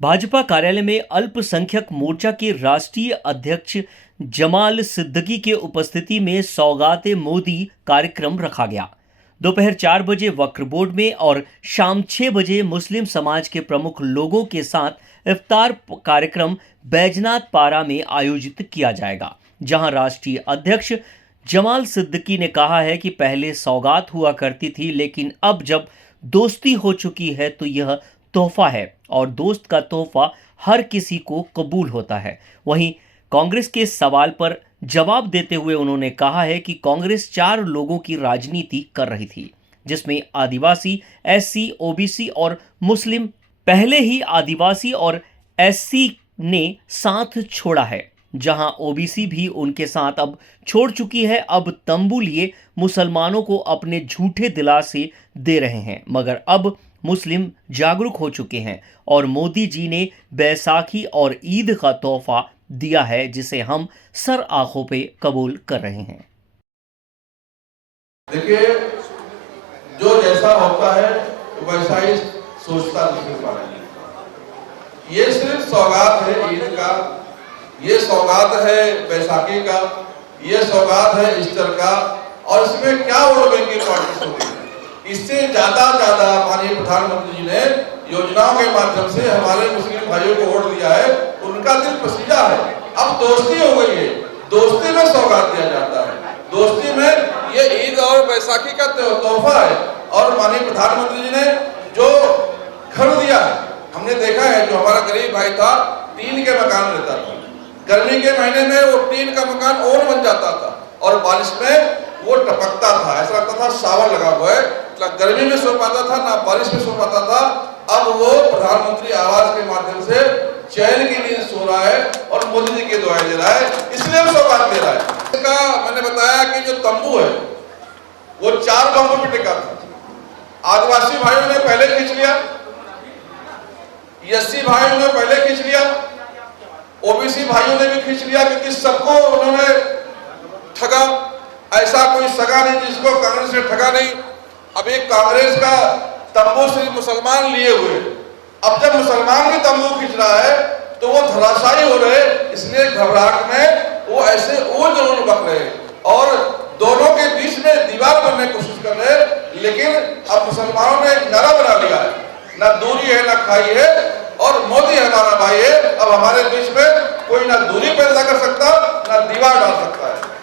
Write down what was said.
भाजपा कार्यालय में अल्पसंख्यक मोर्चा के राष्ट्रीय अध्यक्ष जमाल सिद्दीकी के उपस्थिति में सौगात मोदी कार्यक्रम रखा गया। दोपहर 4 बजे वक्फ बोर्ड में और शाम 6 बजे मुस्लिम समाज के प्रमुख लोगों के साथ इफ्तार कार्यक्रम बैजनाथ पारा में आयोजित किया जाएगा, जहां राष्ट्रीय अध्यक्ष जमाल सिद्दीकी ने कहा है कि पहले सौगात हुआ करती थी, लेकिन अब जब दोस्ती हो चुकी है तो यह तोहफा है और दोस्त का तोहफा हर किसी को कबूल होता है। वहीं कांग्रेस के सवाल पर जवाब देते हुए उन्होंने कहा है कि कांग्रेस 4 लोगों की राजनीति कर रही थी, जिसमें आदिवासी, एससी, ओबीसी और मुस्लिम। पहले ही आदिवासी और एससी ने साथ छोड़ा है, जहां ओबीसी भी उनके साथ अब छोड़ चुकी है। अब तंबू लिए मुसलमानों को अपने झूठे दिलासे दे रहे हैं, मगर अब मुस्लिम जागरूक हो चुके हैं और मोदी जी ने बैसाखी और ईद का तोहफा दिया है, जिसे हम सर आंखों पे कबूल कर रहे हैं। देखिए, जो जैसा होता है वैसा ही सोचता नहीं। ये सिर्फ सौगात है ईद का, ये सौगात है बैसाखी का, ये सौगात है ईस्टर का, और इसमें क्या वोट बैंक की पॉलिटिक्स होती है। इससे ज्यादा माननीय प्रधानमंत्री जी ने योजनाओं के माध्यम से हमारे मुस्लिम भाइयों को वोट दिया है, उनका दिल पसीजा है। अब दोस्ती हो गई है, दोस्ती में सौगात दिया जाता है, दोस्ती में ये ईद और बैसाखी का तोहफा है। और माननीय प्रधानमंत्री जी ने जो घर दिया है, हमने देखा है, जो हमारा गरीब भाई था टीन के मकान रहता था, गर्मी के महीने में वो टीन का मकान और बन जाता था और बारिश में वो टपकता था, ऐसा लगता था शावर लगा हुआ है, ना गर्मी में सो पाता था ना बारिश में सो पाता था। अब वो प्रधानमंत्री आवास के माध्यम से चैन की नींद सो रहा है और मोदी जी की दुआएं दे रहा है, इसलिए वो सौगात दे रहा है। इसका मैंने बताया कि जो तंबू है वो 4 बांगों पे टिका था। आदिवासी भाइयों ने पहले खींच लिया, एससी भाइयों ने पहले खींच लिया, ओबीसी भाइयों ने भी खींच लिया, क्योंकि सबको उन्होंने ठगा। ऐसा कोई सगा नहीं जिसको कांग्रेस ने ठगा नहीं। अब एक कांग्रेस का तंबू सिर्फ मुसलमान लिए हुए, अब जब मुसलमान भी तंबू खींच रहा है तो वो धराशायी हो रहे, इसलिए घबराहट में वो ऐसे वो जरूर बक रहे और दोनों के बीच में दीवार बनने की कोशिश कर रहे। लेकिन अब मुसलमानों ने एक नारा बना लिया है, ना दूरी है ना खाई है, और मोदी हमारा भाई है। अब हमारे बीच में कोई ना दूरी पैदा कर सकता ना दीवार डाल सकता है।